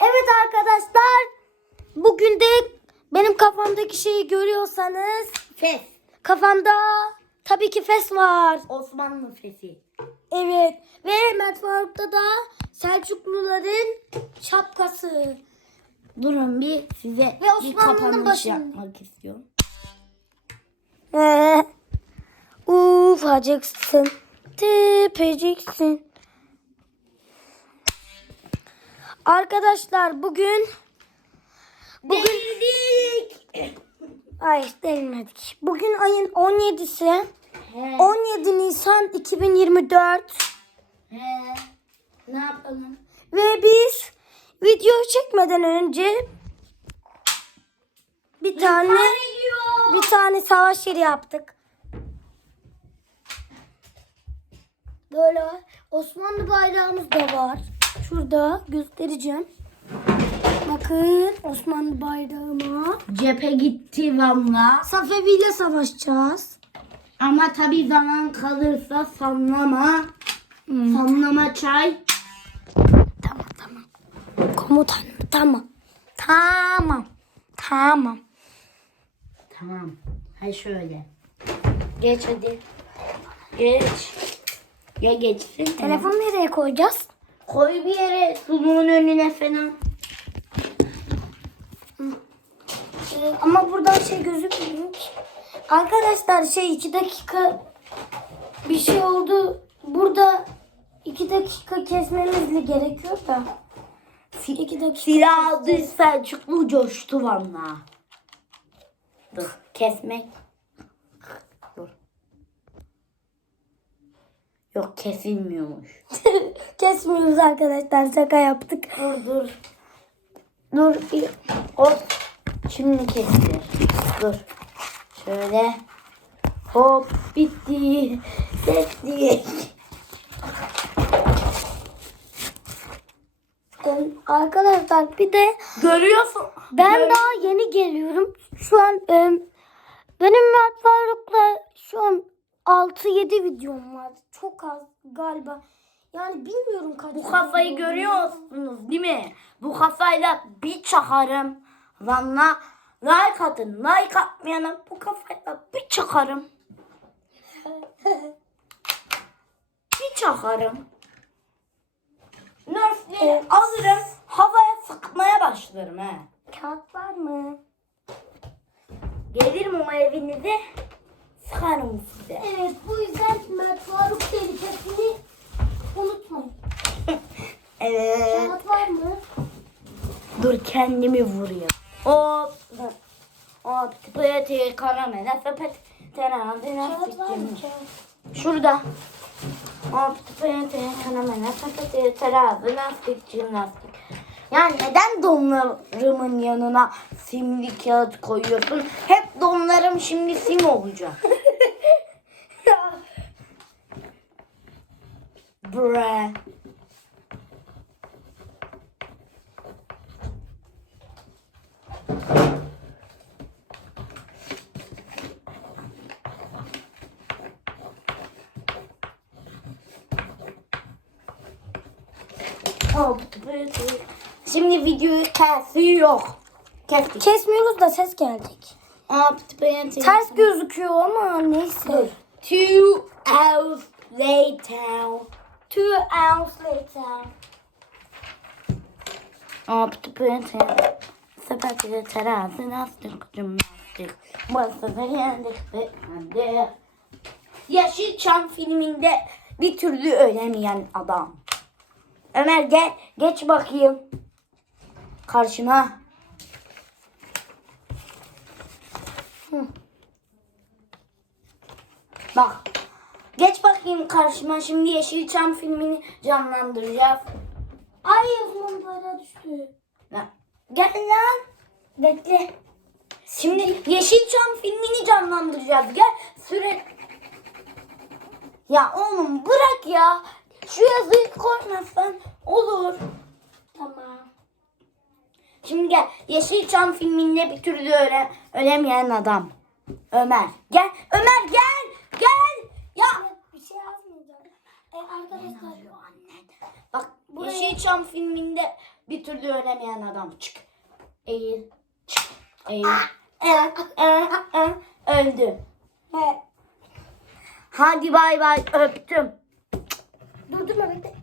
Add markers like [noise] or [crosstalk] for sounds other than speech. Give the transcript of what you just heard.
Evet arkadaşlar bugün de benim kafamdaki şeyi görüyorsanız Fes. Kafamda tabii ki fes var. Osmanlı fesi. Evet ve mutfakta da Selçukluların şapkası. Durun bir size Ve Osmanlı'nın kapanış başını- yapmak istiyorum. [laughs] Ufacıksın, tepeciksin. Arkadaşlar bugün bugün Delirdik. ay delmedik. Bugün ayın 17'si. He. 17 Nisan 2024 He. Ne yapalım? ve biz video çekmeden önce bir tane. Bir tane savaş yeri yaptık. Böyle Osmanlı bayrağımız da var. Şurada göstereceğim. Bakın Osmanlı bayrağıma. Cephe gitti valla. Safevi ile savaşacağız. Ama tabi zaman kalırsa sallama. Sallama çay. Tamam tamam. Komutan tamam. Tamam. Tamam. Tamam. Hay şöyle. Geç hadi. Geç. Ya geçsin. Telefonu nereye koyacağız? Koy bir yere suluğun önüne falan. Ee, ama buradan şey gözükmüyor ki. Arkadaşlar şey iki dakika bir şey oldu. Burada iki dakika kesmemiz gerekiyor da. İki dakika. Silah aldı Selçuklu coştu valla. Dur kesmek. Dur. Yok kesilmiyormuş. [laughs] Kesmiyoruz arkadaşlar şaka yaptık. Dur dur. Dur. Hop. Şimdi kesti. Dur. Şöyle. Hop bitti. Kestik. Arkadaşlar bir de Görüyorsun. ben Gör- daha yeni geliyorum. Şu an e, benim Mert Faruk'la şu an 6-7 videom var. Çok az galiba. Yani bilmiyorum kaç. Bu kafayı görüyorsunuz değil mi? Bu kafayla bir çakarım. Valla like atın. Like atmayana bu kafayla bir çakarım. [laughs] bir çakarım. Nerfleri alırım. Havaya sıkmaya başlarım he. Kağıt var mı? Gelirim o evinize. Sıkarım size. Evet bu yüzden Mert Faruk tehlikesini unutmayın. [laughs] Evet. Kağıt var mı? Dur kendimi vuruyor. Hop. Hop. Tıpıtı karamele sepet. Terazine Kağıt var mı? Şurada. Hop. Tıpıtı karamele sepet. Terazi lastik jimnastik. Yani neden donlarımın yanına simli kağıt koyuyorsun? Hep donlarım şimdi sim olacak. [laughs] Bre. Hop. tıpıtı. Şimdi videoyu kesiyor. Kestik. Kesmiyoruz da ses gelecek. Ters gözüküyor ama neyse. Two hours later. Two hours later. Hop tıpıtı. Sepetiyle terazi lastik jimnastik. Masada yendik hadi. Yeşilçam filminde bir türlü ölemeyen adam. Ömer gel geç bakayım. Karşıma. Hı. Bak. Geç bakayım karşıma. Şimdi Yeşilçam filmini canlandıracağız. Ay para düştü. Gel lan. Bekle. Şimdi Yeşilçam filmini canlandıracağız. Gel süre. Ya oğlum bırak ya. Şu yazıyı koymazsan olur. Tamam. Şimdi gel. Yeşilçam filminde bir türlü öle, ölemeyen adam. Ömer. Gel. Ömer gel. Gel. Ya. Bir şey yazmayacağım. E, arkadaşlar. Bak Buraya- Yeşilçam filminde bir türlü ölemeyen adam. Çık. Eğil. Çık. Eğil. e, e, e, öldü. He. Hadi bay bay öptüm. Durdurma bekle.